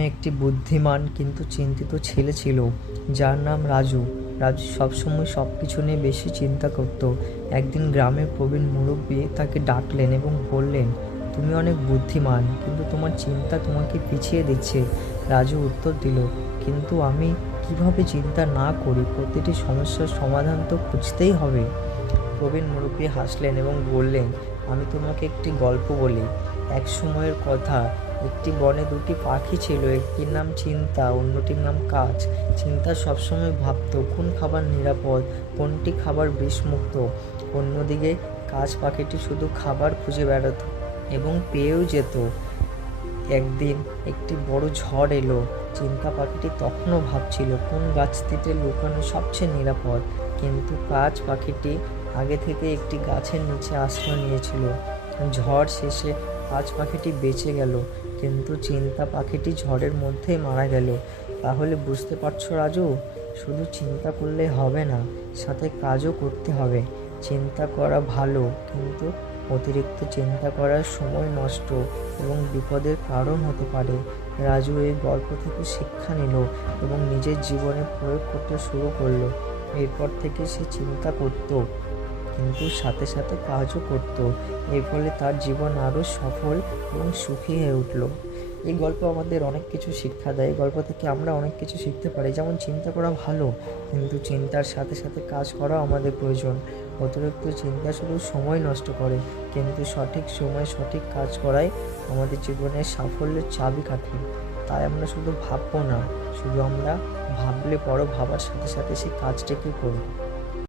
গ্রামে একটি বুদ্ধিমান কিন্তু চিন্তিত ছেলে ছিল, যার নাম রাজু। রাজু সবসময় সব কিছু নিয়ে বেশি চিন্তা করত। একদিন গ্রামের প্রবীণ মুরব্বী তাকে ডাকলেন এবং বললেন, তুমি অনেক বুদ্ধিমান, কিন্তু তোমার চিন্তা তোমাকে পিছিয়ে দিচ্ছে। রাজু উত্তর দিল, কিন্তু আমি কিভাবে চিন্তা না করি? প্রতিটি সমস্যার সমাধান তো খুঁজতেই হবে। প্রবীণ মুরব্বী হাসলেন এবং বললেন, আমি তোমাকে একটি গল্প বলি। এক সময়ের কথা, একটি বনে দুটি পাখি ছিল। একটির নাম চিন্তা, অন্যটির নাম কাজ। চিন্তা সবসময় ভাবত কোন খাবার নিরাপদ, কোনটি খাবার বিষমুক্ত। অন্যদিকে কাজ পাখিটি শুধু খাবার খুঁজে বেড়াত এবং পেয়েও যেত। একদিন একটি বড় ঝড় এলো। চিন্তা পাখিটি তখনও ভাবছিল কোন গাছটিতে লুকানো সবচেয়ে নিরাপদ, কিন্তু কাজ পাখিটি আগে থেকে একটি গাছের নিচে আশ্রয় নিয়েছিল। ঝড় শেষে কাজ পাখিটি বেঁচে গেল, কিন্তু চিন্তা পাখিটি ঝড়ের মধ্যেই মারা গেল। তাহলে বুঝতে পারছো রাজু, শুধু চিন্তা করলে হবে না, সাথে কাজও করতে হবে। চিন্তা করা ভালো, কিন্তু অতিরিক্ত চিন্তা করার সময় নষ্ট এবং বিপদের কারণ হতে পারে। রাজু এই গল্প থেকে শিক্ষা নিল এবং নিজের জীবনে প্রয়োগ করতে শুরু করলো। এরপর থেকে সে চিন্তা করত, কিন্তু সাথে সাথে কাজও করত। এর ফলে তার জীবন আরও সফল এবং সুখী হয়ে উঠল। এই গল্প আমাদের অনেক কিছু শিক্ষা দেয়। এই গল্প থেকে আমরা অনেক কিছু শিখতে পারি, যেমন চিন্তা করা ভালো, কিন্তু চিন্তার সাথে সাথে কাজ করাও আমাদের প্রয়োজন। অতিরিক্ত চিন্তা শুধু সময় নষ্ট করে, কিন্তু সঠিক সময় সঠিক কাজ করাই আমাদের জীবনের সাফল্যের চাবিকাঠি। তাই আমরা শুধু ভাববো না, শুধু আমরা ভাবলে ভাবার সাথে সাথে সেই কাজটাকে করব।